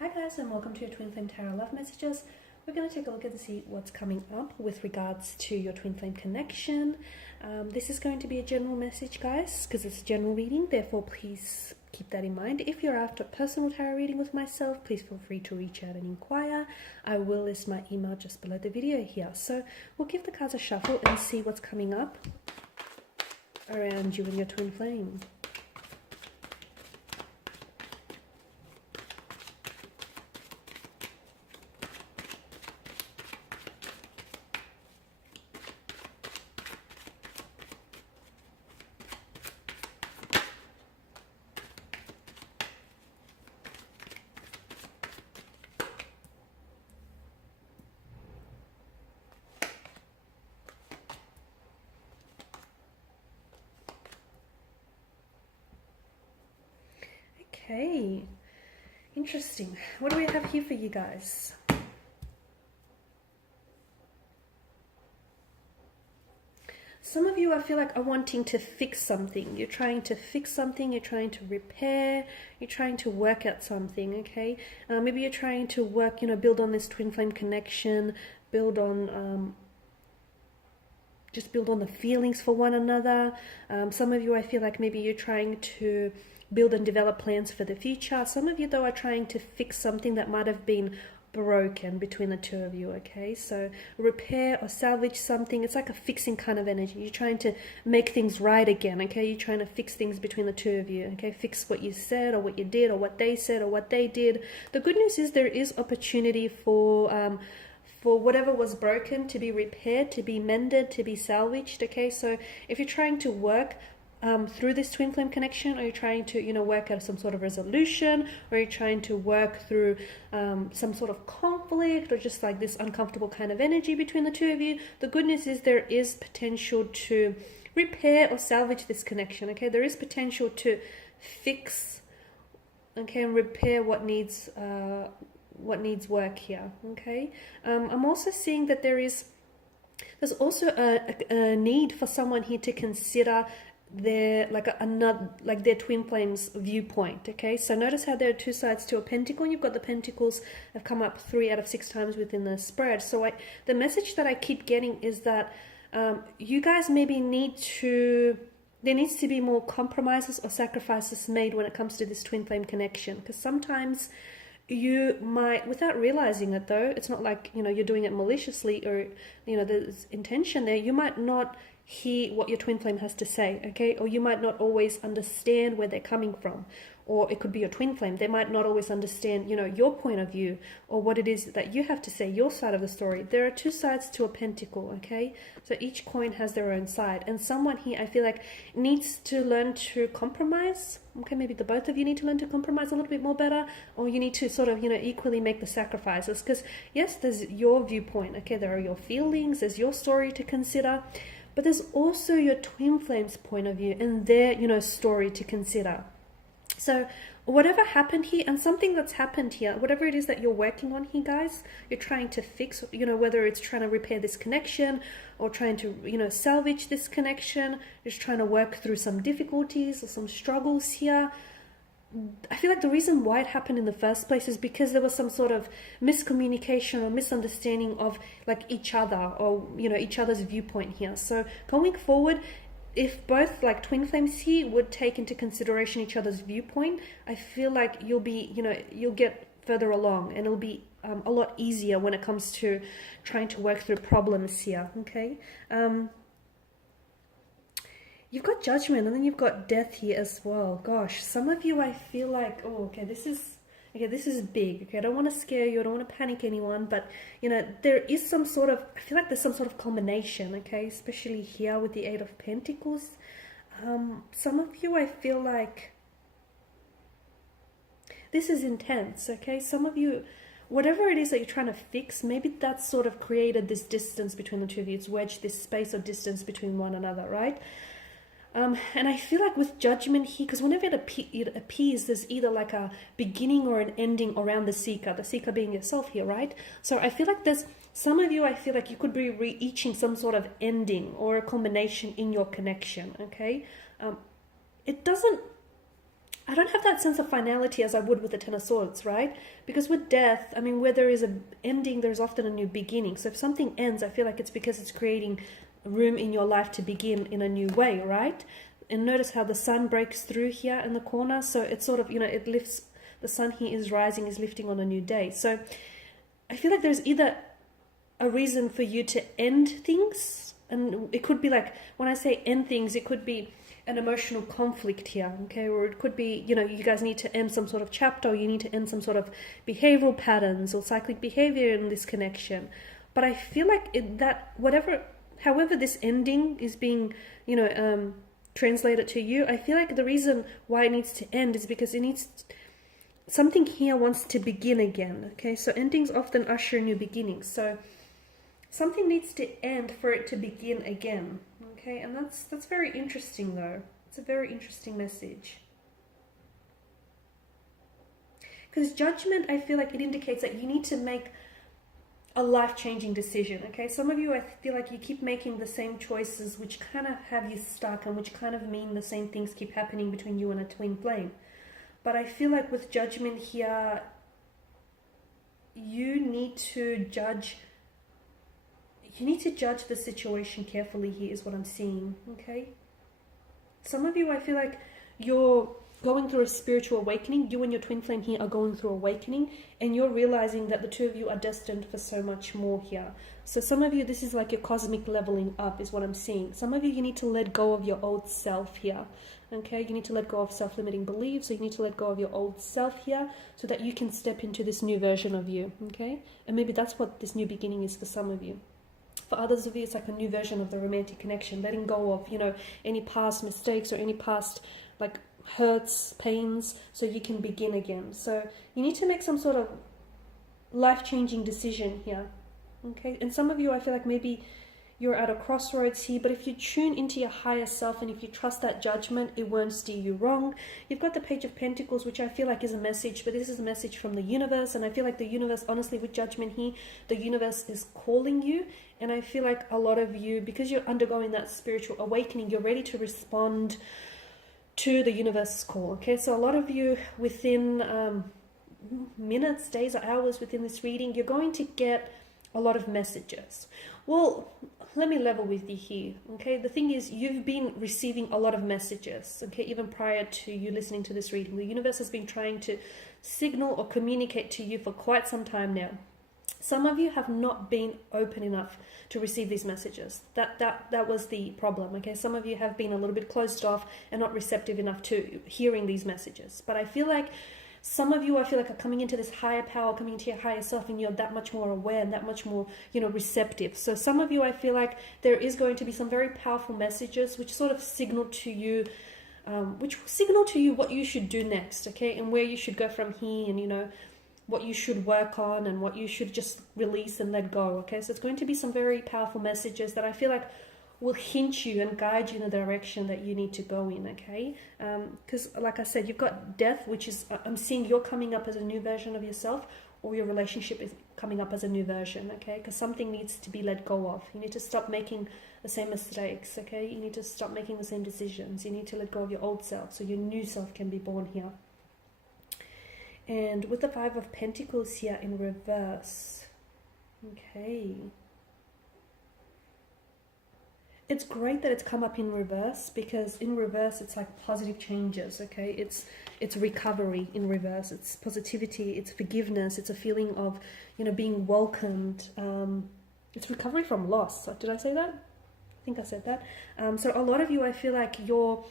Hi guys, and welcome to your Twin Flame Tarot Love Messages. We're going to take a look and see what's coming up with regards to your Twin Flame connection. This is going to be a general message, guys, because it's a general reading. Therefore, please keep that in mind. If you're after a personal tarot reading with myself, please feel free to reach out and inquire. I will list my email just below the video here. So we'll give the cards a shuffle and see what's coming up around you and your Twin Flame. Okay, interesting. What do we have here for you guys? Some of you, I feel like, are wanting to fix something. You're trying to fix something, you're trying to repair, you're trying to work out something, okay? Maybe you're trying to work, build on this twin flame connection, build on, just build on the feelings for one another. Some of you, I feel like maybe you're trying to build and develop plans for the future. Some of you, though, are trying to fix something that might have been broken between the two of you, okay? So repair or salvage something. It's like a fixing kind of energy. You're trying to make things right again, okay? You're trying to fix things between the two of you, okay? Fix what you said or what you did or what they said or what they did. The good news is there is opportunity for whatever was broken to be repaired, to be mended, to be salvaged, okay? So if you're trying to work through this twin flame connection, or you're trying to work out some sort of resolution, or you're trying to work through some sort of conflict, or just like this uncomfortable kind of energy between the two of you, the good news is there is potential to repair or salvage this connection, okay? There is potential to fix, okay, and repair what needs work here, okay? I'm also seeing that there's also a need for someone here to consider their their twin flames viewpoint, okay? So notice how there are two sides to a pentacle. You've got the pentacles have come up 3 out of 6 times within the spread. So the message that I keep getting is that you guys maybe there needs to be more compromises or sacrifices made when it comes to this twin flame connection, because sometimes you might, without realizing it though, it's not like you're doing it maliciously or there's intention there, you might not hear what your twin flame has to say, okay? Or you might not always understand where they're coming from. Or it could be your twin flame, they might not always understand your point of view or what it is that you have to say, your side of the story. There are 2 sides to a pentacle, okay? So each coin has their own side, and someone here, I feel like, needs to learn to compromise, okay? Maybe the both of you need to learn to compromise a little bit more better, or you need to sort of equally make the sacrifices, because yes, there's your viewpoint, okay? There are your feelings, there's your story to consider, but there's also your twin flame's point of view and their story to consider. So whatever happened here, and something that's happened here, whatever it is that you're working on here, guys, you're trying to fix, whether it's trying to repair this connection or trying to, salvage this connection, just trying to work through some difficulties or some struggles here. I feel like the reason why it happened in the first place is because there was some sort of miscommunication or misunderstanding of like each other, or each other's viewpoint here. So going forward, if both like twin flames here would take into consideration each other's viewpoint, I feel like you'll be, you'll get further along, and it'll be a lot easier when it comes to trying to work through problems here, okay? You've got Judgment, and then you've got Death here as well. Gosh, some of you, I feel like, oh, okay, this is big, okay? I don't want to scare you, I don't want to panic anyone, but, there is some sort of, I feel like there's some sort of culmination, okay? Especially here with the 8 of Pentacles. Some of you, I feel like, this is intense, okay? Some of you, whatever it is that you're trying to fix, maybe that's sort of created this distance between the two of you. It's wedged this space or distance between one another, right? And I feel like with Judgment here, because whenever it appears, there's either like a beginning or an ending around the seeker being yourself here, right? So I feel like there's some of you, I feel like you could be reaching some sort of ending or a combination in your connection, okay? It doesn't I don't have that sense of finality as I would with the Ten of Swords, right? Because with death, I mean, where there is an ending, there's often a new beginning. So if something ends, I feel like it's because it's creating room in your life to begin in a new way, right? And notice how the sun breaks through here in the corner. So it's sort of, it lifts, the sun here is rising, is lifting on a new day. So I feel like there's either a reason for you to end things, and it could be like, when I say end things, it could be an emotional conflict here, okay? Or it could be, you guys need to end some sort of chapter, or you need to end some sort of behavioral patterns or cyclic behavior in this connection. But I feel like however this ending is being, translated to you, I feel like the reason why it needs to end is because something here wants to begin again, okay? So endings often usher new beginnings. So something needs to end for it to begin again. Okay, and that's very interesting though. It's a very interesting message. Because judgment, I feel like it indicates that you need to make a life-changing decision, okay? Some of you, I feel like you keep making the same choices which kind of have you stuck and which kind of mean the same things keep happening between you and a twin flame. But I feel like with judgment here, you need to judge the situation carefully here is what I'm seeing, okay? Some of you, I feel like you're going through a spiritual awakening. You and your twin flame here are going through awakening, and you're realizing that the two of you are destined for so much more here. So some of you, this is like your cosmic leveling up is what I'm seeing. Some of you need to let go of your old self here, okay? You need to let go of self-limiting beliefs, so you need to let go of your old self here so that you can step into this new version of you, okay? And maybe that's what this new beginning is for some of you. For others of you, it's like a new version of the romantic connection, letting go of, any past mistakes or any past, like, hurts, pains, so you can begin again. So you need to make some sort of life-changing decision here, okay? And some of you, I feel like maybe you're at a crossroads here, but if you tune into your higher self and if you trust that judgment, it won't steer you wrong. You've got the Page of Pentacles, which I feel like is a message, but this is a message from the universe, and I feel like the universe, honestly, with judgment here, the universe is calling you. And I feel like a lot of you, because you're undergoing that spiritual awakening, you're ready to respond to the universe's call, okay? So a lot of you, within minutes, days, or hours within this reading, you're going to get a lot of messages. Well, let me level with you here, okay? The thing is, you've been receiving a lot of messages, okay? Even prior to you listening to this reading, the universe has been trying to signal or communicate to you for quite some time now. Some of you have not been open enough to receive these messages. That was the problem, okay? Some of you have been a little bit closed off and not receptive enough to hearing these messages. But I feel like some of you, I feel like, are coming into this higher power, coming into your higher self, and you're that much more aware and that much more, receptive. So some of you, I feel like there is going to be some very powerful messages which sort of signal to you, what you should do next, okay? And where you should go from here, and, what you should work on and what you should just release and let go, okay? So it's going to be some very powerful messages that I feel like will hint you and guide you in the direction that you need to go in, okay? Because like I said, you've got death, which is, I'm seeing you're coming up as a new version of yourself, or your relationship is coming up as a new version, okay? Because something needs to be let go of. You need to stop making the same mistakes, okay? You need to stop making the same decisions. You need to let go of your old self so your new self can be born here. And with the Five of Pentacles here in reverse, okay. It's great that it's come up in reverse, because in reverse it's like positive changes, okay? It's recovery in reverse. It's positivity, it's forgiveness, it's a feeling of, being welcomed. It's recovery from loss. Did I say that? I think I said that. So a lot of you, I feel like you're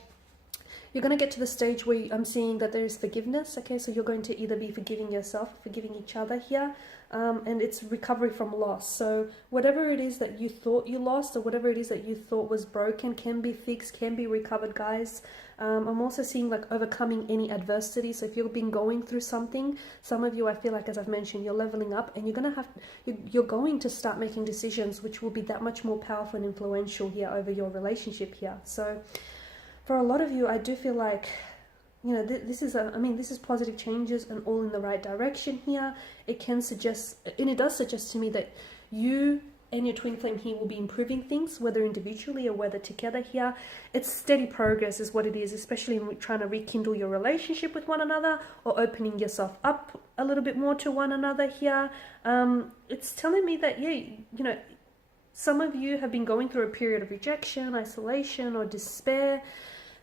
going to get to the stage where I'm seeing that there is forgiveness, okay? So you're going to either be forgiving yourself, forgiving each other here, and it's recovery from loss. So whatever it is that you thought you lost, or whatever it is that you thought was broken, can be fixed, can be recovered, guys. I'm also seeing like overcoming any adversity. So if you've been going through something, some of you, I feel like, as I've mentioned, you're leveling up, and you're going to start making decisions which will be that much more powerful and influential here over your relationship here. So for a lot of you, I do feel like, this is positive changes and all in the right direction here. It can suggest, and it does suggest to me that you and your twin flame here will be improving things, whether individually or whether together here. It's steady progress is what it is, especially when we're trying to rekindle your relationship with one another or opening yourself up a little bit more to one another here. It's telling me that, yeah, you know, some of you have been going through a period of rejection, isolation, or despair,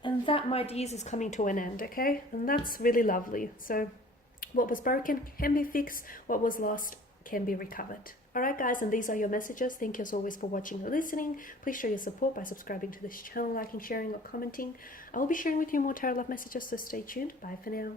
and that, my dears, is coming to an end, okay? And that's really lovely. So what was broken can be fixed, what was lost can be recovered. Alright guys, and these are your messages. Thank you as always for watching or listening. Please show your support by subscribing to this channel, liking, sharing or commenting. I will be sharing with you more tarot love messages, so stay tuned. Bye for now.